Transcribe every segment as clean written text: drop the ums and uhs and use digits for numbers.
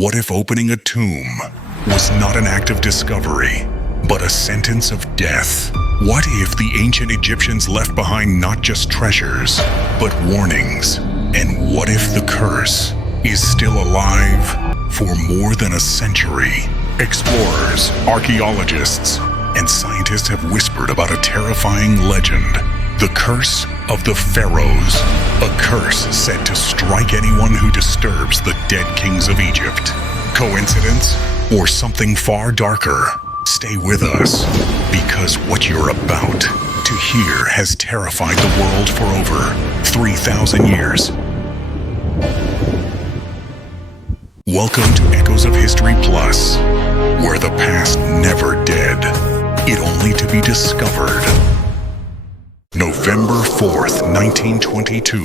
What if opening a tomb was not an act of discovery, but a sentence of death? What if the ancient Egyptians left behind not just treasures, but warnings? And what if the curse is still alive for more than a century? Explorers, archaeologists, and scientists have whispered about a terrifying legend. The curse of the Pharaohs, a curse said to strike anyone who disturbs the dead kings of Egypt. Coincidence or something far darker? Stay with us, because what you're about to hear has terrified the world for over 3,000 years. Welcome to Echoes of History Plus, where the past never dead, it only to be discovered. November 4th, 1922.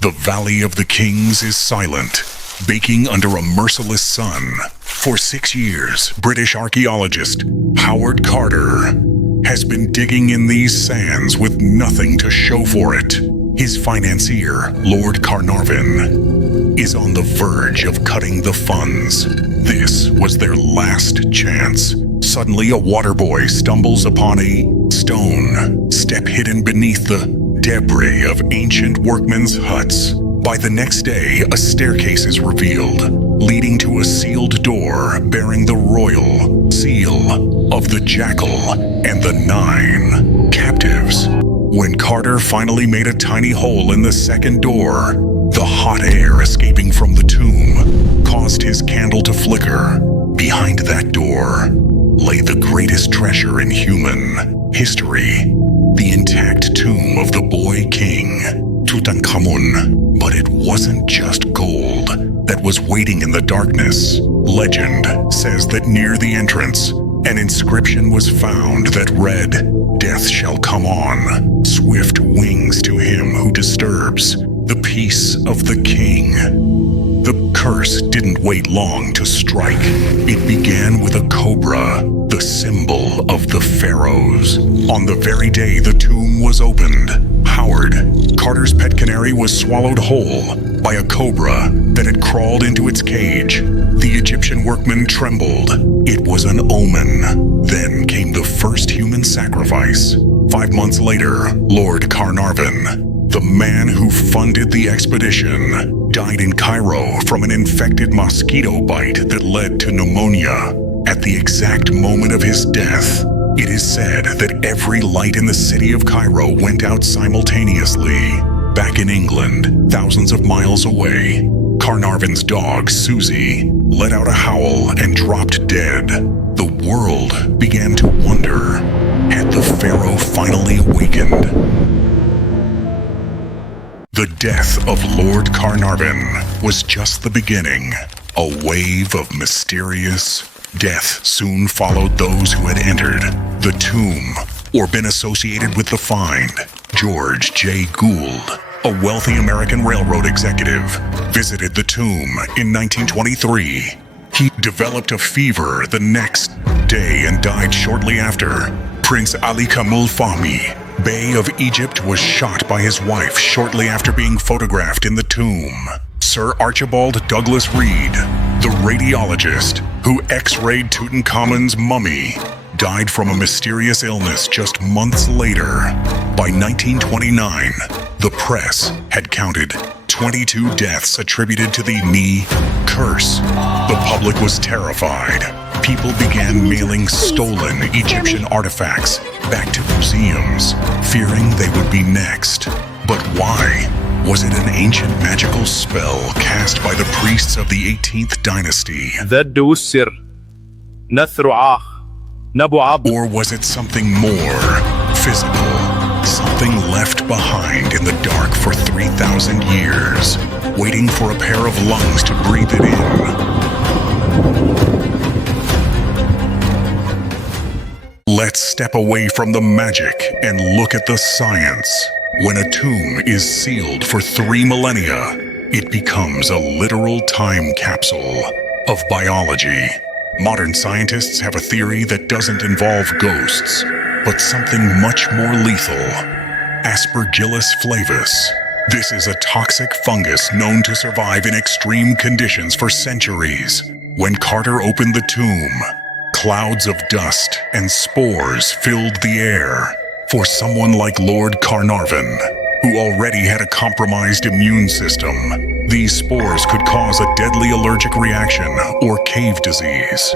The Valley of the Kings is silent, baking under a merciless sun. For 6 years, British archaeologist Howard Carter has been digging in these sands with nothing to show for it. His financier, Lord Carnarvon, is on the verge of cutting the funds. This was their last chance. Suddenly, a water boy stumbles upon a stone step hidden beneath the debris of ancient workmen's huts. By the next day, a staircase is revealed, leading to a sealed door bearing the royal seal of the Jackal and the 9 captives. When Carter finally made a tiny hole in the second door, the hot air escaping from the tomb caused his candle to flicker. Behind that door lay the greatest treasure in human history, the intact tomb of the boy king, Tutankhamun. But it wasn't just gold that was waiting in the darkness. Legend says that near the entrance, an inscription was found that read, "Death shall come on, swift wings to him who disturbs the peace of the king." The curse didn't wait long to strike. It began with a cobra, the symbol of the pharaohs. On the very day the tomb was opened, Howard, Carter's pet canary, was swallowed whole by a cobra that had crawled into its cage. The Egyptian workmen trembled. It was an omen. Then came the first human sacrifice. 5 months later, Lord Carnarvon, the man who funded the expedition, died in Cairo from an infected mosquito bite that led to pneumonia. At the exact moment of his death, it is said that every light in the city of Cairo went out simultaneously. Back in England, thousands of miles away, Carnarvon's dog, Susie, let out a howl and dropped dead. The world began to wonder, had the Pharaoh finally awakened? The death of Lord Carnarvon was just the beginning. A wave of mysterious death soon followed those who had entered the tomb or been associated with the find. George J. Gould, a wealthy American railroad executive, visited the tomb in 1923. He developed a fever the next day and died shortly after. Prince Ali Kamel Fahmy, Bey of Egypt, was shot by his wife shortly after being photographed in the tomb. Sir Archibald Douglas Reed, the radiologist who x-rayed Tutankhamun's mummy, died from a mysterious illness just months later. By 1929, the press had counted 22 deaths attributed to the knee curse. The public was terrified. People began mailing stolen Egyptian artifacts back to museums, fearing they would be next. But why? Was it an ancient magical spell cast by the priests of the 18th dynasty? Or was it something more physical? Something left behind in the dark for 3,000 years, waiting for a pair of lungs to breathe it in. Let's step away from the magic and look at the science. When a tomb is sealed for 3 millennia, it becomes a literal time capsule of biology. Modern scientists have a theory that doesn't involve ghosts, but something much more lethal. Aspergillus flavus, This is a toxic fungus known to survive in extreme conditions for centuries. When Carter opened the tomb, clouds of dust and spores filled the air. For someone like Lord Carnarvon, who already had a compromised immune system, these spores could cause a deadly allergic reaction or cave disease.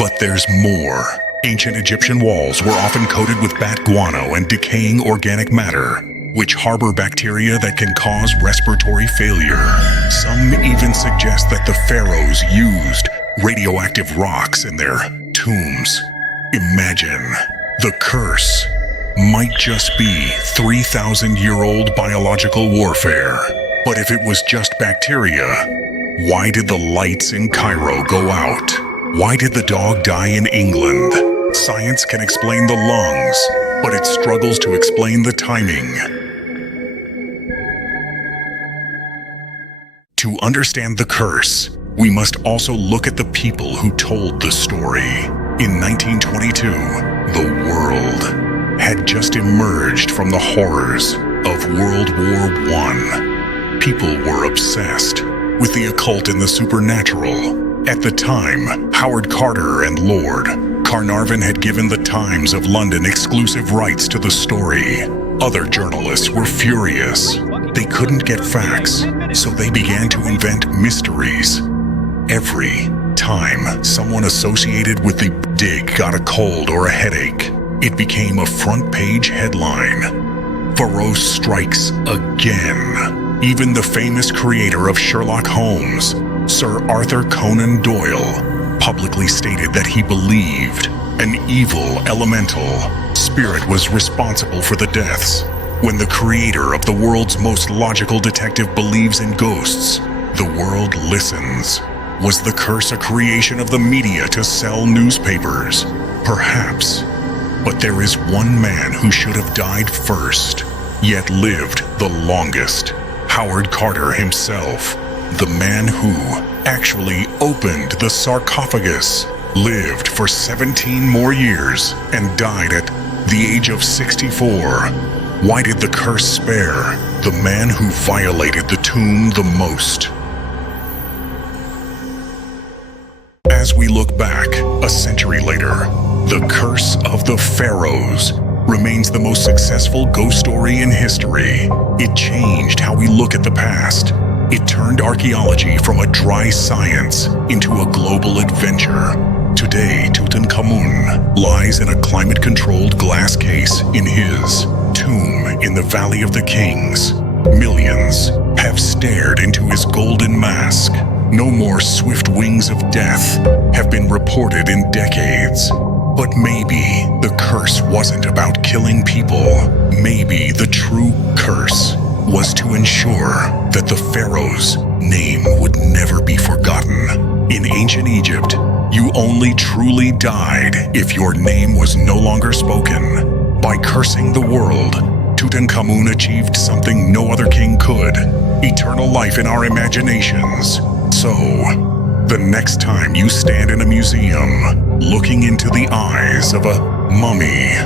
But there's more. Ancient Egyptian walls were often coated with bat guano and decaying organic matter, which harbor bacteria that can cause respiratory failure. Some even suggest that the pharaohs used radioactive rocks in their tombs. Imagine, the curse might just be 3,000-year-old biological warfare. But if it was just bacteria, why did the lights in Cairo go out? Why did the dog die in England? Science can explain the lungs, but it struggles to explain the timing. To understand the curse, we must also look at the people who told the story. In 1922, the world had just emerged from the horrors of World War I. People were obsessed with the occult and the supernatural. At the time, Howard Carter and Lord Carnarvon had given the Times of London exclusive rights to the story. Other journalists were furious. They couldn't get facts, so they began to invent mysteries. Every time someone associated with the dig got a cold or a headache, it became a front-page headline. Pharaoh strikes again. Even the famous creator of Sherlock Holmes, Sir Arthur Conan Doyle, publicly stated that he believed an evil elemental spirit was responsible for the deaths. When the creator of the world's most logical detective believes in ghosts, the world listens. Was the curse a creation of the media to sell newspapers? Perhaps. But there is one man who should have died first, yet lived the longest. Howard Carter himself, the man who actually opened the sarcophagus, lived for 17 more years and died at the age of 64. Why did the curse spare the man who violated the tomb the most? As we look back, a century later, the curse of the pharaohs remains the most successful ghost story in history. It changed how we look at the past. It turned archaeology from a dry science into a global adventure. Today, Tutankhamun lies in a climate-controlled glass case in his tomb in the Valley of the Kings. Millions have stared into his golden mask. No more swift wings of death have been reported in decades. But maybe the curse wasn't about killing people. Maybe the true curse was to ensure that the pharaoh's name would never be forgotten. In ancient Egypt, you only truly died if your name was no longer spoken. By cursing the world, Tutankhamun achieved something no other king could: eternal life in our imaginations. So, the next time you stand in a museum looking into the eyes of a mummy,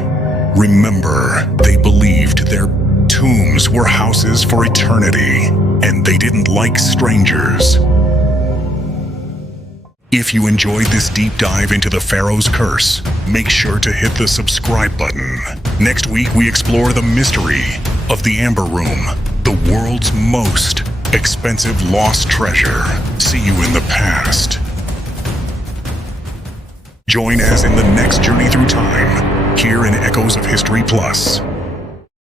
remember they believed their tombs were houses for eternity, and they didn't like strangers. If you enjoyed this deep dive into the Pharaoh's curse, make sure to hit the subscribe button. Next week, we explore the mystery of the Amber Room, the world's most expensive lost treasure. See you in the past. Join us in the next journey through time, here in Echoes of History Plus.